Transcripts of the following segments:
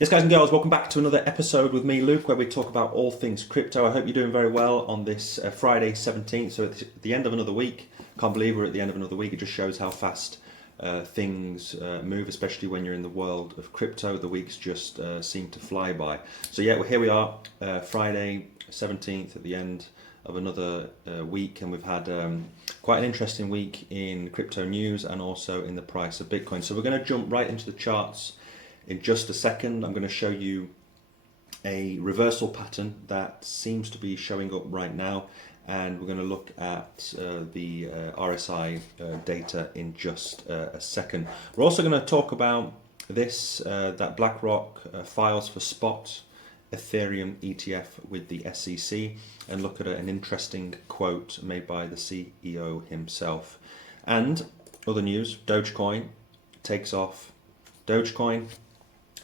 Yes, guys and girls, welcome back to another episode with me, Luke, where we talk about all things crypto. I hope you're doing very well on this Friday 17th, so it's the end of another week. Can't believe we're at the end of another week. It just shows how fast things move, especially when you're in the world of crypto. The weeks just seem to fly by. So yeah, well, here we are, Friday 17th, at the end of another week, and we've had quite an interesting week in crypto news and also in the price of Bitcoin. So we're going to jump right into the charts in just a second. I'm going to show you a reversal pattern that seems to be showing up right now, and we're going to look at the RSI data in just a second. We're also going to talk about this, that BlackRock files for spot Ethereum ETF with the SEC, and look at an interesting quote made by the CEO himself. And other news, Dogecoin takes off. Dogecoin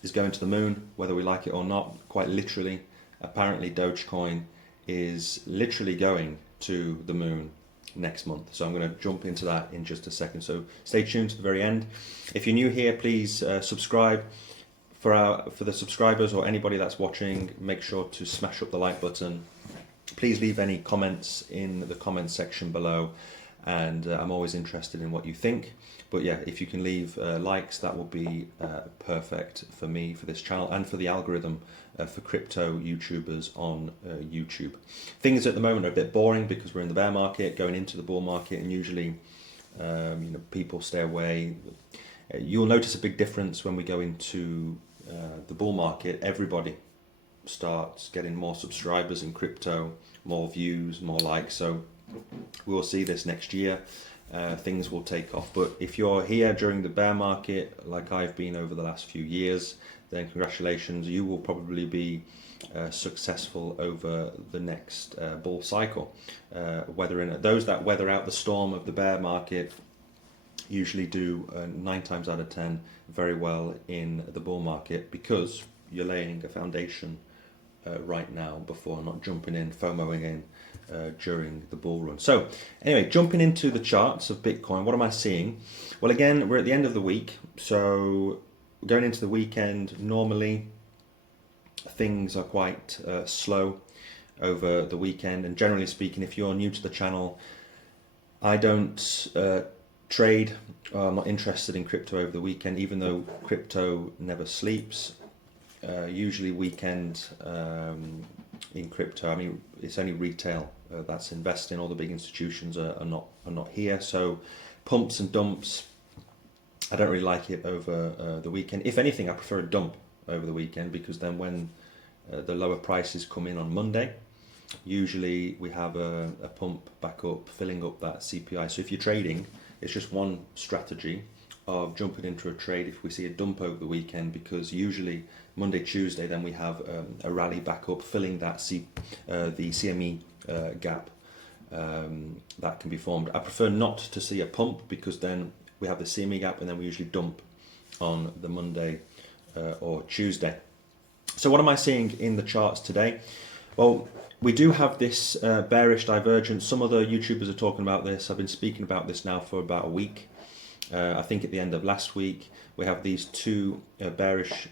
is going to the moon, whether we like it or not, quite literally. Apparently Dogecoin is literally going to the moon next month. So I'm going to jump into that in just a second. So stay tuned to the very end. If you're new here, please subscribe. For the subscribers or anybody that's watching, make sure to smash up the like button. Please leave any comments in the comments section below, and I'm always interested in what you think. But yeah, if you can leave likes, that will be perfect for me, for this channel, and for the algorithm for crypto YouTubers on YouTube. Things at the moment are a bit boring because we're in the bear market, going into the bull market, and usually people stay away. You'll notice a big difference when we go into the bull market. Everybody starts getting more subscribers in crypto, more views, more likes. So we will see this next year. Things will take off. But if you're here during the bear market, like I've been over the last few years, then congratulations, you will probably be successful over the next bull cycle. Those that weather out the storm of the bear market usually do 9 times out of 10 very well in the bull market, because you're laying a foundation right now before not jumping in, FOMOing in during the bull run. So anyway, jumping into the charts of Bitcoin, what am I seeing? Well, again, we're at the end of the week, so going into the weekend, normally things are quite slow over the weekend. And generally speaking, if you're new to the channel, I don't trade. I'm not interested in crypto over the weekend, even though crypto never sleeps. Usually weekend in crypto, I mean, it's only retail that's investing. All the big institutions are not here. So pumps and dumps, I don't really like it over the weekend. If anything, I prefer a dump over the weekend, because then when the lower prices come in on Monday, usually we have a pump back up, filling up that CPI. So if you're trading, it's just one strategy of jumping into a trade if we see a dump over the weekend, because usually Monday, Tuesday, then we have a rally back up, filling that the CME gap that can be formed. I prefer not to see a pump, because then we have the CME gap and then we usually dump on the Monday or Tuesday. So what am I seeing in the charts today? Well, we do have this bearish divergence. Some other YouTubers are talking about this. I've been speaking about this now for about a week. I think at the end of last week, we have these two bearish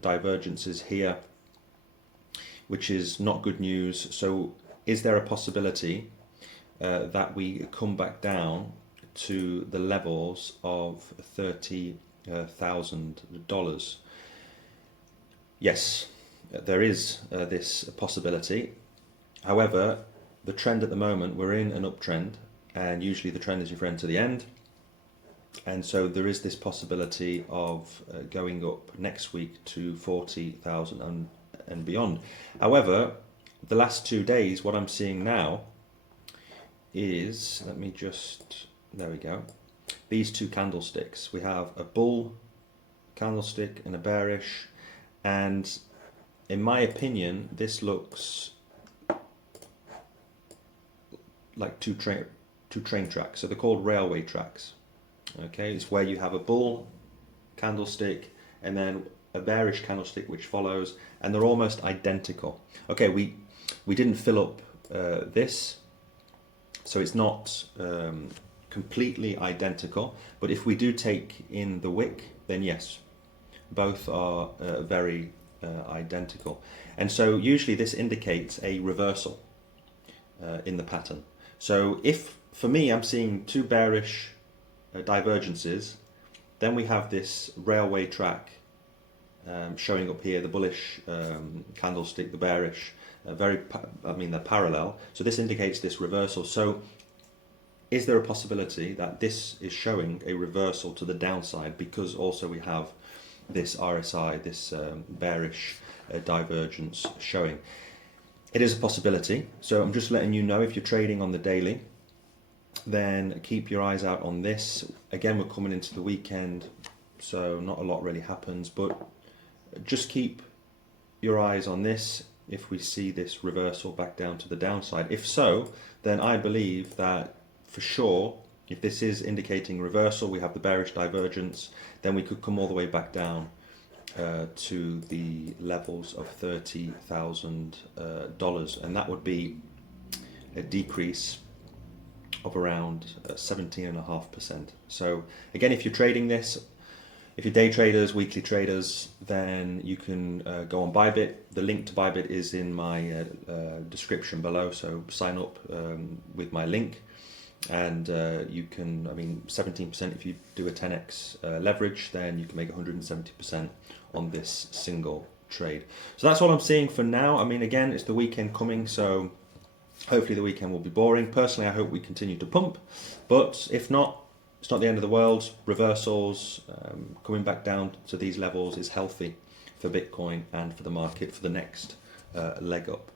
divergences here, which is not good news. So is there a possibility that we come back down to the levels of $30,000? Yes, there is this possibility. However, the trend at the moment, we're in an uptrend, and usually the trend is your friend to the end. And so there is this possibility of going up next week to 40,000 and beyond. However, the last 2 days, what I'm seeing now is, there we go, these two candlesticks. We have a bull candlestick and a bearish, and in my opinion, this looks like two train tracks. So they're called railway tracks. Okay, it's where you have a bull candlestick and then a bearish candlestick which follows, and they're almost identical. Okay, we didn't fill up this, so it's not completely identical, but if we do take in the wick, then yes, Both are very identical. And so usually this indicates a reversal in the pattern. So if, for me, I'm seeing two bearish divergences, then we have this railway track showing up here, the bullish candlestick, the bearish, they're parallel. So this indicates this reversal. So is there a possibility that this is showing a reversal to the downside, because also we have this RSI, this bearish divergence showing? It is a possibility. So I'm just letting you know, if you're trading on the daily, then keep your eyes out on this. Again, we're coming into the weekend, so not a lot really happens, but just keep your eyes on this if we see this reversal back down to the downside. If so, then I believe that for sure, if this is indicating reversal, we have the bearish divergence, then we could come all the way back down to the levels of $30,000, and that would be a decrease of around 17.5%. So again, if you're trading this, if you're day traders, weekly traders, then you can go on Bybit. The link to Bybit is in my description below, so sign up with my link. And you can, 17%, if you do a 10x leverage, then you can make 170% on this single trade. So that's all I'm seeing for now. Again, it's the weekend coming, so hopefully the weekend will be boring. Personally, I hope we continue to pump, but if not, it's not the end of the world. Reversals, coming back down to these levels is healthy for Bitcoin and for the market for the next leg up.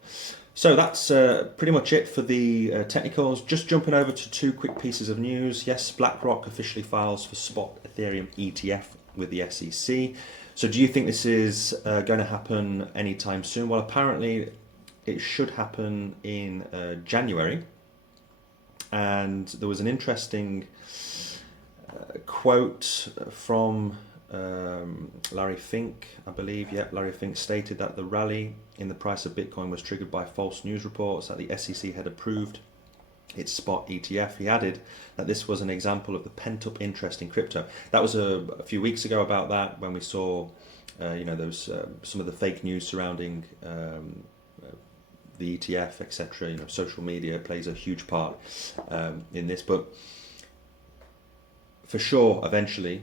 So that's pretty much it for the technicals. Just jumping over to two quick pieces of news. Yes, BlackRock officially files for spot Ethereum ETF with the SEC. So do you think this is going to happen anytime soon? Well, apparently it should happen in January. And there was an interesting quote from Larry Fink, I believe. Yeah, Larry Fink stated that the rally in the price of Bitcoin was triggered by false news reports that the SEC had approved its spot ETF. He added that this was an example of the pent-up interest in crypto. That was a few weeks ago about that, when we saw those some of the fake news surrounding the ETF, etc. Social media plays a huge part in this, but for sure, eventually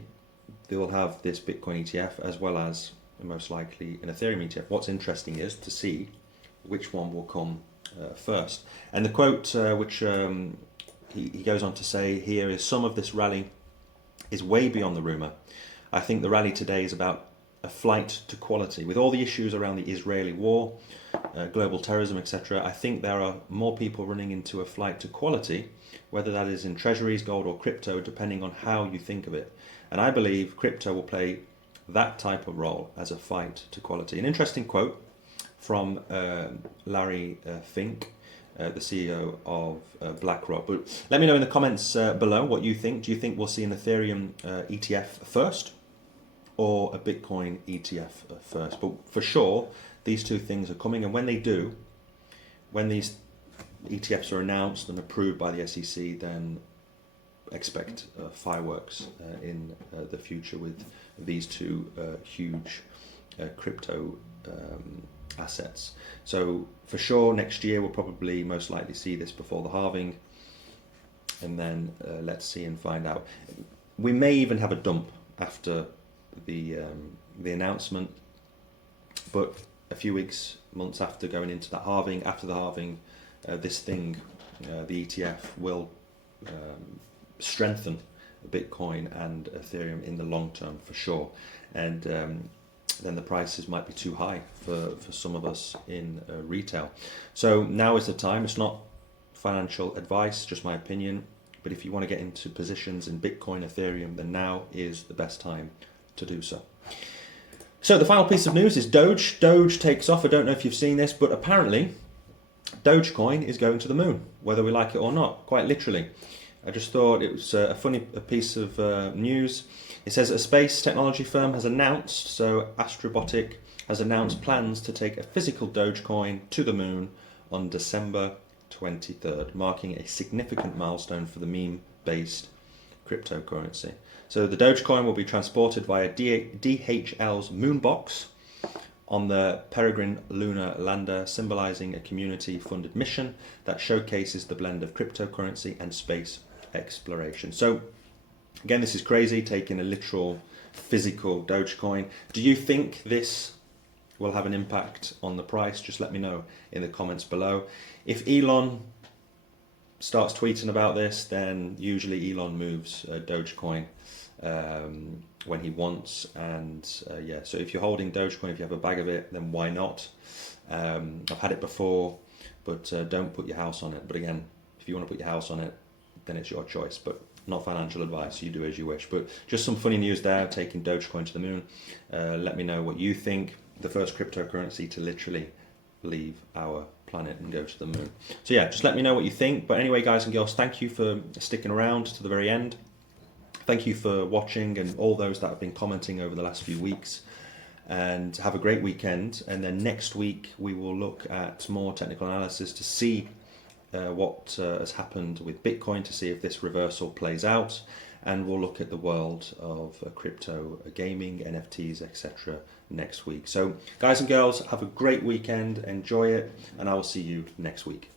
they will have this Bitcoin ETF as well as most likely an Ethereum ETF. What's interesting is to see which one will come first. And the quote which he goes on to say here is, some of this rally is way beyond the rumour. I think the rally today is about a flight to quality. With all the issues around the Israeli war, global terrorism, etc., I think there are more people running into a flight to quality, whether that is in treasuries, gold or crypto, depending on how you think of it. And I believe crypto will play that type of role as a fight to quality. An interesting quote from Larry Fink, the CEO of BlackRock. But let me know in the comments below what you think. Do you think we'll see an Ethereum ETF first or a Bitcoin ETF first? But for sure, these two things are coming. And when they do, when these ETFs are announced and approved by the SEC, then expect fireworks in the future with these two huge crypto assets. So for sure, next year we'll probably most likely see this before the halving, and then let's see and find out. We may even have a dump after the announcement, but a few weeks, months after going into that halving, after the halving, this thing, the ETF, will strengthen Bitcoin and Ethereum in the long term for sure. And then the prices might be too high for some of us in retail. So now is the time. It's not financial advice, just my opinion. But if you want to get into positions in Bitcoin, Ethereum, then now is the best time to do so. So the final piece of news is Doge. Doge takes off. I don't know if you've seen this, but apparently Dogecoin is going to the moon, whether we like it or not, quite literally. I just thought it was a funny piece of news. It says a space technology firm has announced, so Astrobotic has announced plans to take a physical Dogecoin to the moon on December 23rd, marking a significant milestone for the meme-based cryptocurrency. So the Dogecoin will be transported via DHL's Moonbox on the Peregrine Lunar Lander, symbolizing a community-funded mission that showcases the blend of cryptocurrency and space exploration. So again, this is crazy, taking a literal physical Dogecoin. Do you think this will have an impact on the price? Just let me know in the comments below. If Elon starts tweeting about this, then usually Elon moves Dogecoin when he wants, and yeah, so if you're holding Dogecoin, if you have a bag of it, then why not? I've had it before, but don't put your house on it. But again, if you want to put your house on it, then it's your choice, but not financial advice. You do as you wish. But just some funny news there, taking Dogecoin to the moon. Let me know what you think. The first cryptocurrency to literally leave our planet and go to the moon. So yeah, just let me know what you think. But anyway, guys and girls, thank you for sticking around to the very end. Thank you for watching, and all those that have been commenting over the last few weeks. And have a great weekend. And then next week we will look at more technical analysis to see what has happened with Bitcoin, to see if this reversal plays out. And we'll look at the world of crypto gaming, NFTs, etc. next week. So guys and girls, have a great weekend, enjoy it, and I will see you next week.